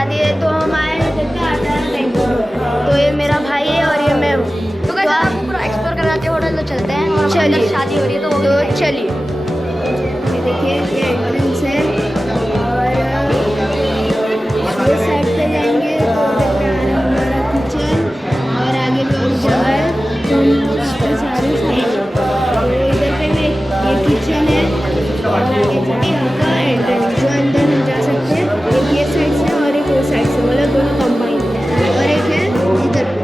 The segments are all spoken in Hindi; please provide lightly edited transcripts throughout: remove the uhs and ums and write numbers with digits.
शादी है तो हम आए तो ये मेरा भाई है और ये मैं हूँ। तो कैसे आपको पूरा एक्सप्लोर कराते होटल तो चलते हैं और चलिए। शादी हो रही है तो वो तो चलिए, ये देखिए ये एंट्रेंस है और ये साइड पे जाएंगे तो उधर पे आ रहा है हमारा किचन और आगे भी और जगह है तो हम उस पे सारे तो इधर पे है ये किचन है और आगे जाके यहाँ का एंट्रेंस जो अंदर हम जा सकते हैं। एक ये साइड से और एक वो साइड से, मतलब दोनों कंबाइन और एक है इधर पे।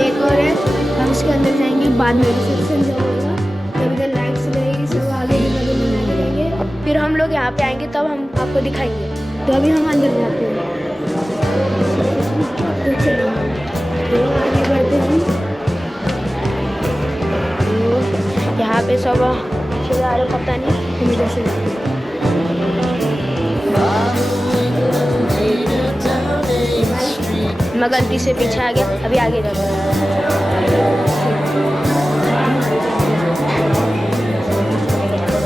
एक और है, हम इसके अंदर जाएंगे बाद में रिसेप्शन जब होगा तब इधर लाइट्स लगेगी सब आगे भी लगे बनाने देंगे, फिर हम लोग यहाँ पे आएंगे तब हम आपको दिखाएंगे। तो अभी हम अंदर जाते हैं तो चलिए तो आगे बढ़ते हैं। तो यहाँ पे सब चले आ रहे पता नहीं हम इधर से मैं गलती से पीछे आ गया, अभी आगे जाते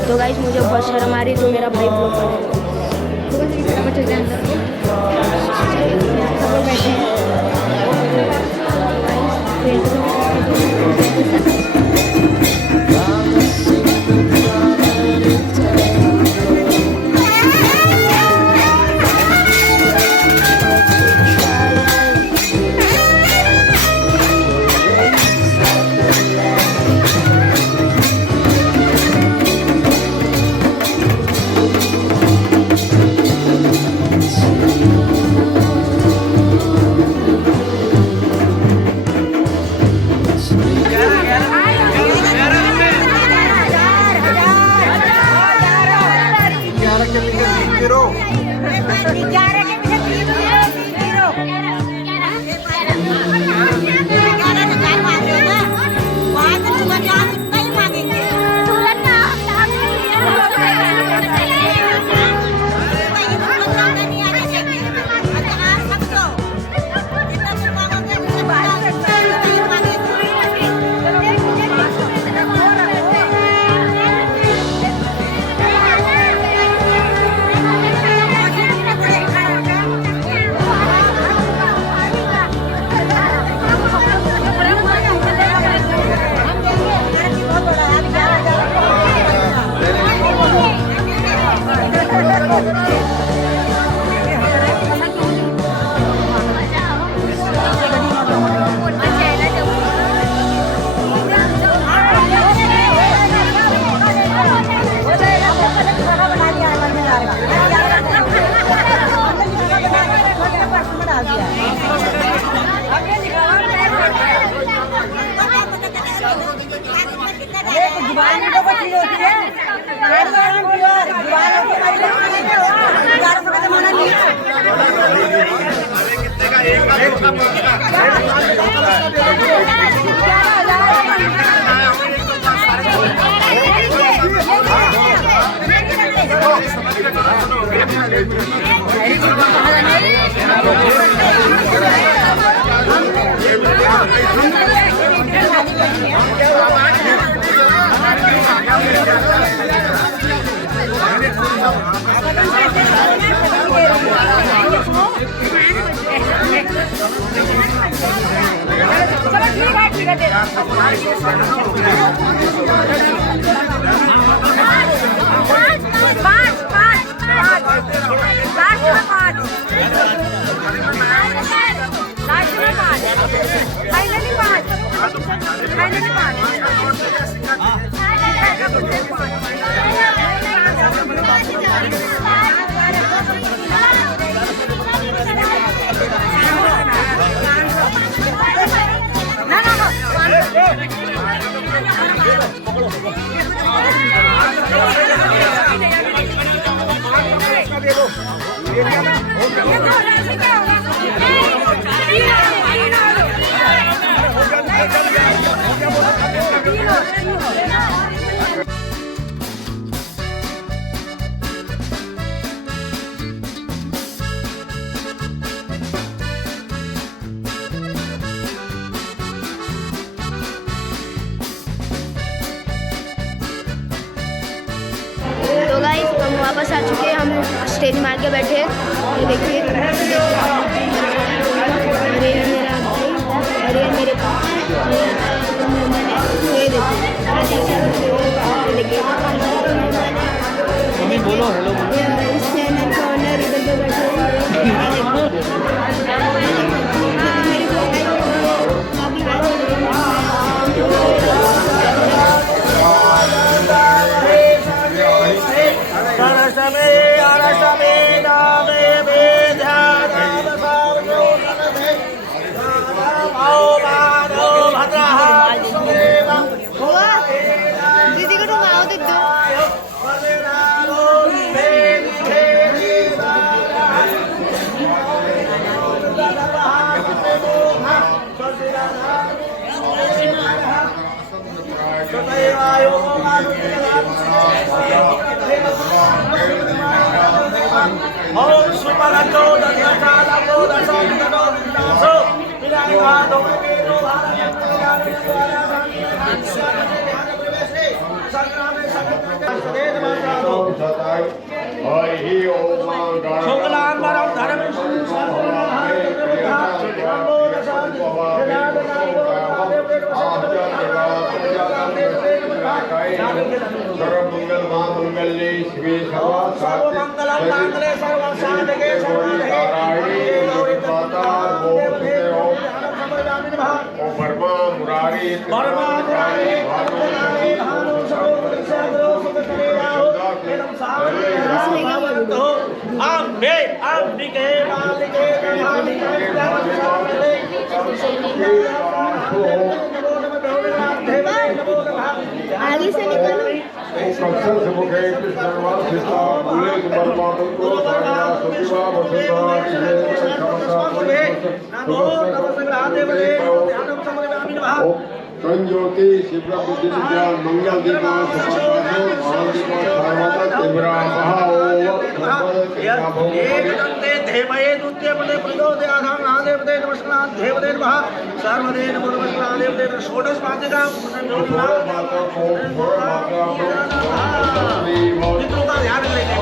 तो गाइस मुझे बहुत शर्म आ रही तो मेरा भाई ब्लॉग कर चलते हैं वापस आ चुके हैं, हम स्टेज में आके बैठे। ये देखिए, और ये मेरा भाई और ये मेरे पापा हैं, ये देखिए बोलो हेलो इस चैनल का ऑनर इधर पे बैठे हैं। दीदी को ढूंढाओ तो दो। सर्वमंगल मांगल्ये शिवे सर्वमंगल मांगल्ये सर्वसाधके वर्मा मुरारी आगे से निकालो। कक्षर से मुखे कृष्णवान सीता बुले कुमार को सारा सुखिवा वसुंधरा संज्योति शिवरा बुद्धि विद्या मंगल दीपा सुपाशो भाव दीपा सर्वदा तिमरा महाओ एकदन्ते देवये दुत्ये पदे प्रचोदयाधाम नादेवते नमस्कार देवते नमः सर्वदे नमो नमस्कार देवते षोडश पाद्यकाम मित्रों का ध्यान करेंगे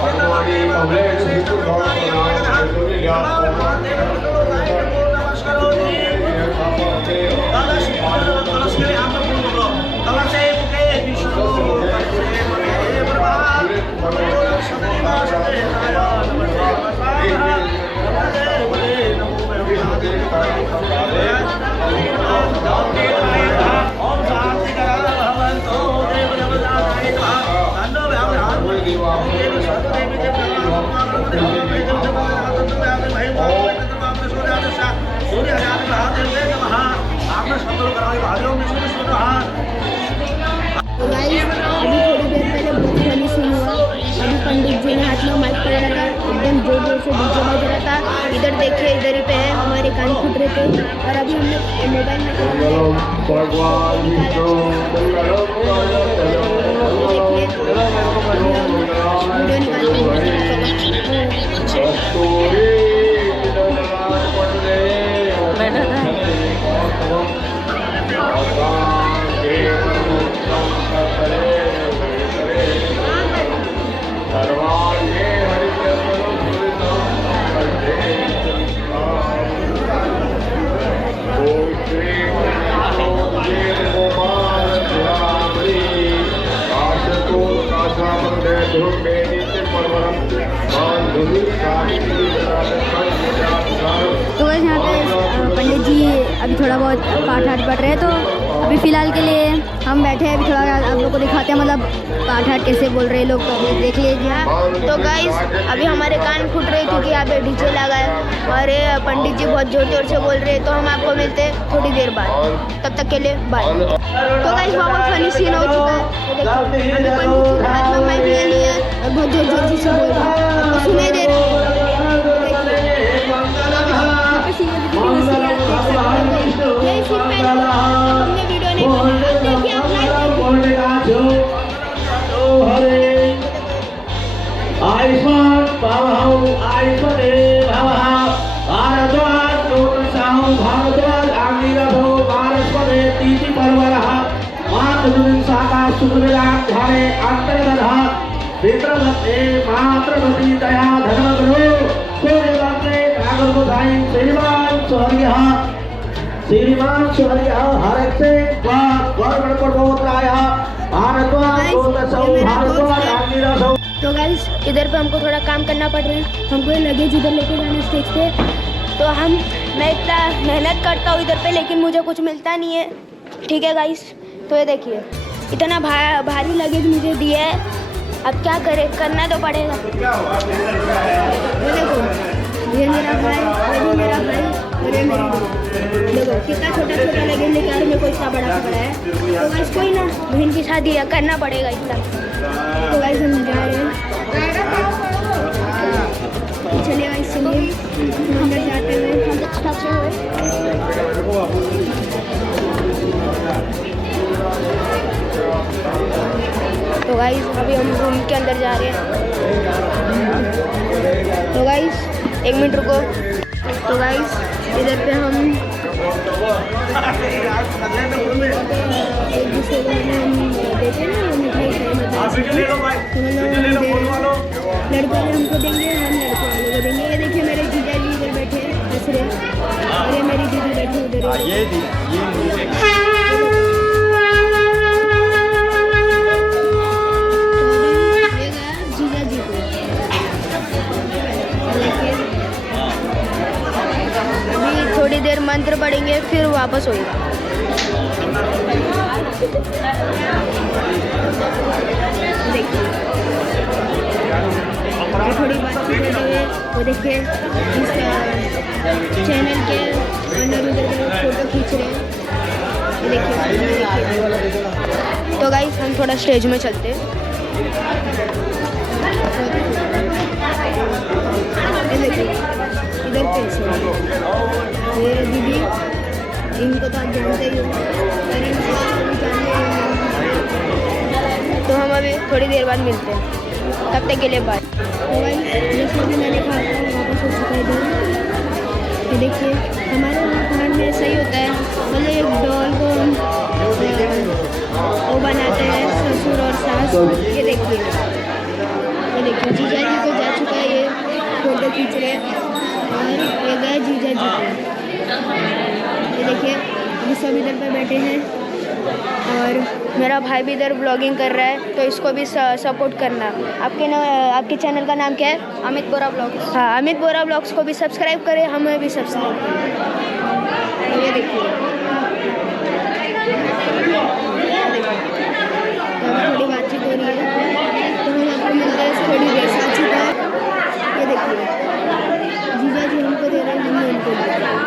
कलश के लिए आप लोग बोलो कलश से मुके विष्णु तो गाइस, अभी थोड़ी देर पहले बहुत फनी सीन हुआ। अभी पंडित जी ने हाथ में माइक पकड़ा था, एकदम जोर जोर से डीजे बज रहा था। इधर देखिए, इधर ही पे है, हमारे कान फूट रहे थे। और अभी हमने मोबाइल में भगवान विष्णु तो वैसे यहाँ पे पंडित जी अभी थोड़ा बहुत पाठ वाठ पढ़ रहे हैं। तो अभी फ़िलहाल के लिए हम बैठे हैं, अभी थोड़ा आप लोग को दिखाते हैं मतलब पाठ वाठ कैसे बोल रहे हैं लोग। तो अभी देख लीजिए। तो गाइस, अभी हमारे कान फूट रहे क्योंकि यहाँ पे डीजे लगा है और ये पंडित जी बहुत जोर जोर से बोल रहे हैं। तो हम आपको मिलते हैं थोड़ी देर बाद, तब तक के लिए बाय। तो गाइस, बहुत फनी सीन हो चुका है। तो देखिए, अभी पंडित जी के हाथ में माइक ले लिया और बहुत जोर जोर से बोल रहे हैं, आपको सुनाई दे रहा है। यही सीन पहले हमने वीडियो नहीं बनाई, देखिए आप लाइव आयुष्मान भवः आयुष्मते भवः भारद्वाज नूतनसाहो भारद्वाज आंगिरभो भारस्पते तीति पर्वरः मातुलिं साका सुकृदां धारे अंतर्गतः पितृभक्ते मातृभक्ति दया धर्मगुरु सूर्यवंशे ठाकुर गोसाई श्रीमान स्वर्गीय हरक्षे गौरव प्रबोधराय भारत तो गाइस इधर पे हमको थोड़ा काम करना पड़ रहा है, हमको लगेज इधर लेके जाना स्टेज पे। तो मैं इतना मेहनत करता हूँ इधर पे, लेकिन मुझे कुछ मिलता नहीं है। ठीक है गाइस, तो ये देखिए इतना भारी लगेज मुझे दिया है, अब क्या करें, करना तो पड़ेगा। ये देखो, ये मेरा भाई, ये भी मेरा भाई और ये मेरी बहन। देखो कितना छोटा छोटा लगेज लेके आ रहे, मेरे को इतना बड़ा पड़ा है। तो गाइस कोई ना, बहन की शादी है, करना पड़ेगा इतना। तो गाइस हम जा रहे हैं, चलिए गाइस चलिए अंदर जाते हुए। तो गाइस अभी हम रूम के अंदर जा रहे हैं। तो गाइस 1 मिनट रुको। तो गाइस इधर पे हम एक दूसरे को देते ना मिठाई खाए, लड़के हमको देंगे, हम लड़के वालों को देंगे। ये देखिए मेरे जीजा जी इधर बैठे हंस रहे, और ये मेरी दीदी बैठी उधर। ये जीजा जी को अभी थोड़ी देर मंत्र पढ़ेंगे, फिर वापस होगा। थोड़ी बातचीत करते हुए वो देखिए इस चैनल के अंदर उधर फोटो खींच रहे हैं। देखिए तो गाइस हम थोड़ा स्टेज में चलते हैं। इधर पैसे ये दीदी, इनको तो आप जानते ही हो, तो हम अभी थोड़ी देर बाद मिलते हैं, तब तक के लिए बाय। तो भाई जैसे भी मैंने कहा वापस हो चुका है इधर। ये देखिए हमारे घर में सही होता है, मतलब एक डॉल को वो बनाते हैं ससुर और सास। ये देखिए जीजा जी को जा चुका है, ये फोटो खींच रहे हैं, और ये गए जीजा जी को। ये देखिए ये सब इधर पर बैठे हैं, और मेरा भाई भी इधर ब्लॉगिंग कर रहा है, तो इसको भी सपोर्ट करना। आपके चैनल का नाम क्या है? अमित बोरा ब्लॉग्स। हाँ, अमित बोरा ब्लॉग्स को भी सब्सक्राइब करें, हमें भी सब्सक्राइब करें। ये देखिए थोड़ी बातचीत हो रही है, तो हम आपको मिलते हैं थोड़ी देर से। आ चुका है, ये देखिए जीजा जी हमको दे रहे हैं, हम उनको दे रहे हैं।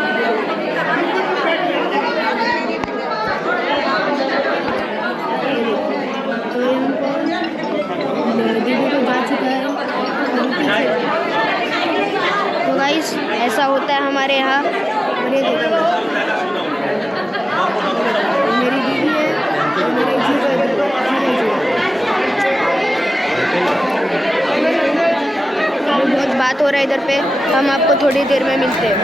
तो गाइस ऐसा होता है हमारे यहाँ। और ये देखो मेरी दीदी है और मेरे जीजा बहुत बात हो रहा है इधर पे, हम आपको थोड़ी देर में मिलते हैं।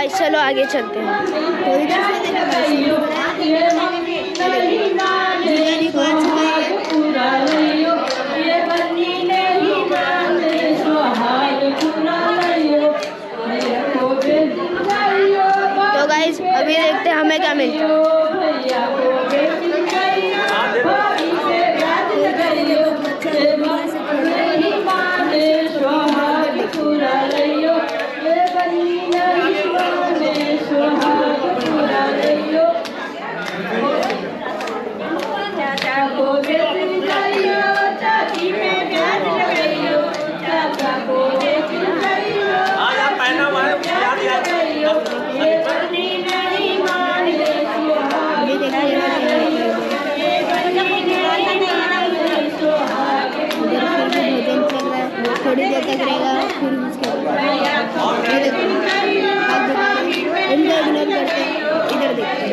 गाइस चलो आगे चलते हैं। तो इधर से देखो गाइस जीजाजी को अच्छा तो गाइस अभी देखते हैं हमें क्या मिलता है। हाँ यार पहना हुआ है याद याद ये देखिए भोजन चल रहा है, थोड़ी देर तक रहेगा फिर उसके बाद ये देखो आप बता रहे हैं, इनको इग्नोर करते हैं, इधर देखते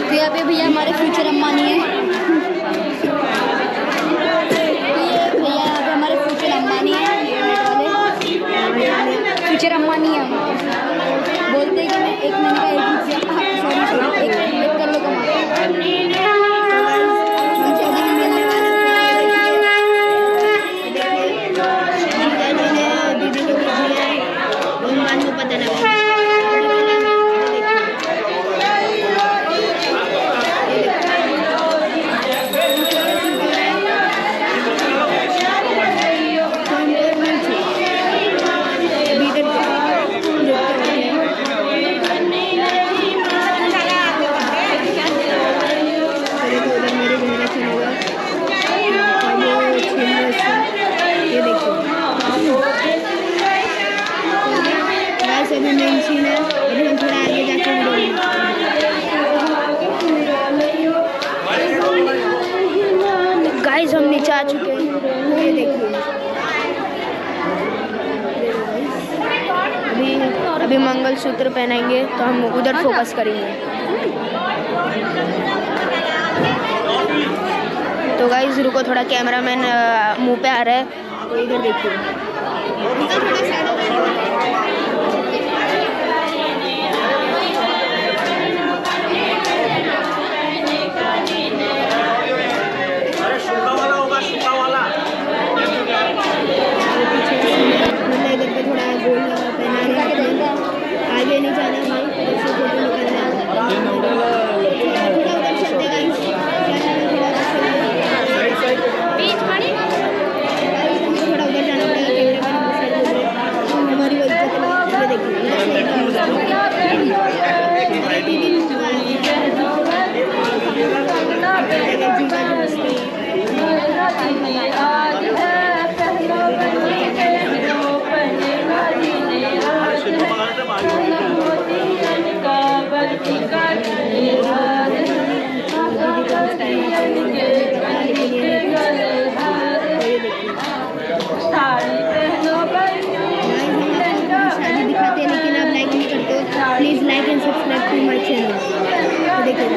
तो यहाँ पे भैया हमारे फ्यूचर अम्बानी है। तो ये भैया यहाँ पे हमारे फ्यूचर अम्बानी है, फ्यूचर अम्बानी है। बोलते हैं कि मैं 1 महीने का सॉरी एक कर लो कमाता दीदी को भगवान को पता लगा अभी मेन सीन है, अभी हम थोड़ा आगे जाकर गाइस हम नीचे आ चुके हैं। ये देखिए अभी मंगलसूत्र पहनाएंगे तो हम उधर फोकस करेंगे। तो गाइस रुको, थोड़ा कैमरामैन मुंह पे आ रहा है, तो इधर देखिए अरे शुक्ला वाला होगा शुक्ला वाला इधर पे थोड़ा गोल पहना रहे हैं, आगे नहीं जाना भाई, इधर से फोटो निकलना है, थोड़ा उधर चलते गाइस, थोड़ा उधर जाना पड़ेगा, कैमरा हमारी इज्जत ये देखिए शादी दिखाते हैं लेकिन आप लाइक नहीं करते हो, please like and subscribe to my channel. तो देखिए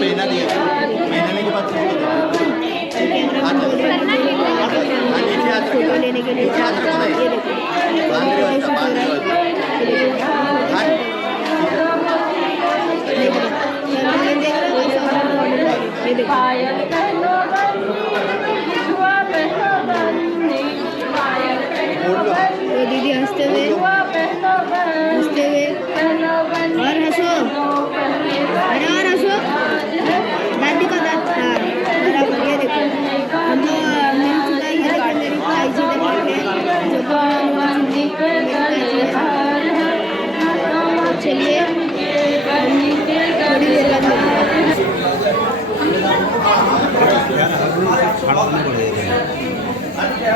पहना दिया पहनने के बाद फोटो लेने के लिए ये तो दीदी हंसते हुए और हंसो, अरे और हंसो, दादी का दांत था बराबर। ये देखो हम लोग मिल चुका है, ये देखिए मेरी भाई जी जो चलिए थोड़ी देर बाद मिलते अच्छा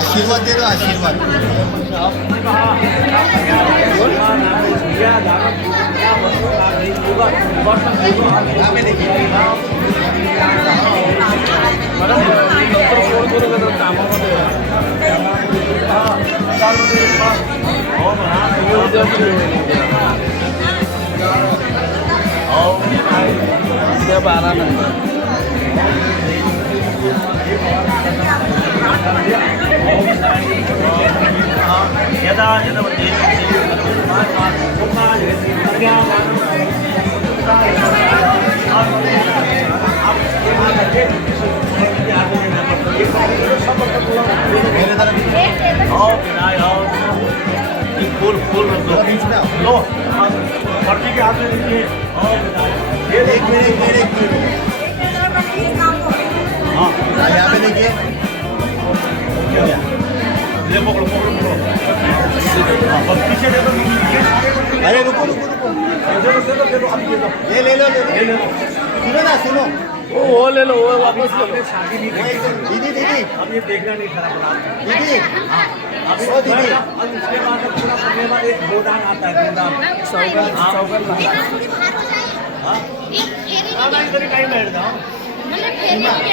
आशीर्वाद दे दो आशीर्वाद यदा फूल फूल लो पर्ची के हाथ में दीजिए एक मिनट हाँ यहाँ पे देखिए ले पकड़ो पकड़ो पकड़ो बस पीछे दे दो अरे रुको रुको रुको दे दो अभी दे दो ये ले लो सुनो ना सुनो वो ले लो वो वापस ले लो शादी नहीं दीदी दीदी अब ये देखना नहीं खराब दीदी अब दीदी अब इसके बाद पूरा करने बाद एक गोदान आता है गोदान सौगन हाँ नहीं टाइम बैठ जाओ